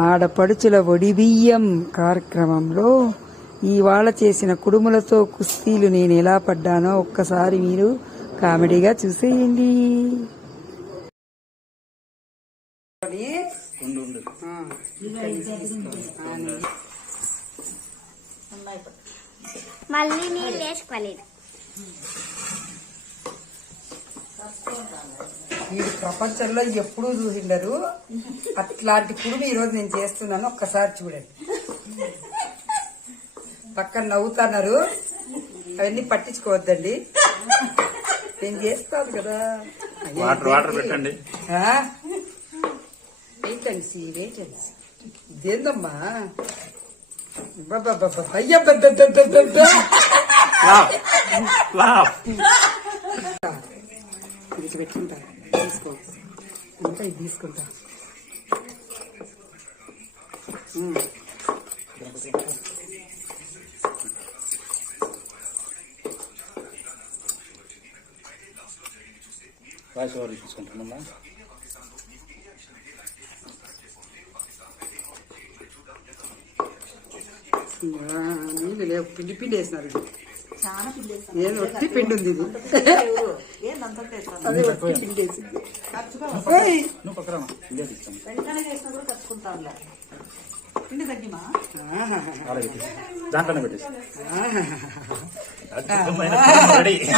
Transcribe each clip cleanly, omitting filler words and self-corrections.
ఆడపడుచుల ఒడిబియ్యం కార్యక్రమంలో ఇవాళ చేసిన కుడుములతో కుస్తీలు నేను ఎలా పడ్డానో ఒక్కసారి మీరు కామెడీగా చూసేయండి. మళ్ళీ నీళ్ళు వేసుకోలేదు. మీరు ప్రపంచంలో ఎప్పుడూ చూసిండరు అట్లాంటి కుడుము ఈ రోజు నేను చేస్తున్నాను. ఒక్కసారి చూడండి. పక్కన నవ్వుతున్నారు, అవన్నీ పట్టించుకోవద్దండి. నేను చేస్తాను కదా. వాటర్ పెట్టండి. Wait and see. ఇదేందమ్మా అయ్యా ఇది పెట్టుకుంటా. తీసుకో, ఇంకా ఇది తీసుకుంటా. వాయిస్ ఓవర్ తీసుకుంటున్నా. నీళ్ళు లేవు, పిండి పిండి వేసినారు. నేను ఒట్టి పిండి ఉంది. ఇది అదే ఒట్టి పిండి వేసింది. దాంట్లోనే పెట్టేసి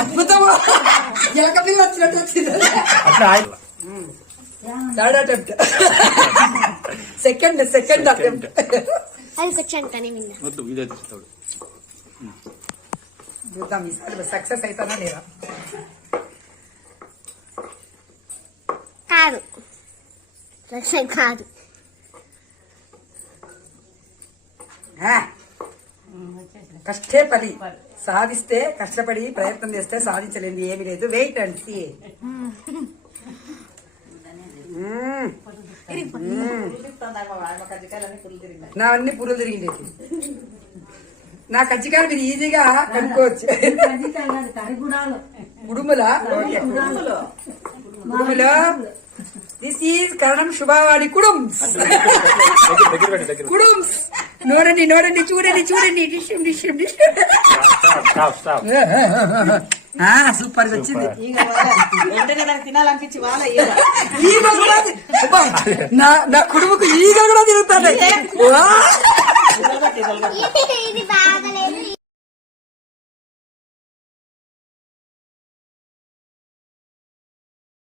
అద్భుతం. వచ్చినట్టు వచ్చింది. Third attempt, second attempt. చూద్దాం ఈసారి సక్సెస్ అవుతానా లేదా. కాదు కాదు. కష్టే పడి సాధిస్తే, కష్టపడి ప్రయత్నం చేస్తే సాధించలేండి ఏమి లేదు. Wait and see. నా అన్ని పురులు తిరిగిండేది. నా కజ్జికాయలు మీరు ఈజీగా కనుక్కోవచ్చు. కుడుములా? కుడుములో దిస్ ఈజ్ కరణం శుభవాడి కుడుమ్స్. కుడుమ్స్ నోడండి, చూడండి. సూపర్ వచ్చింది. నా కుడుముకు ఈగ కూడా తిరుగుతాయి.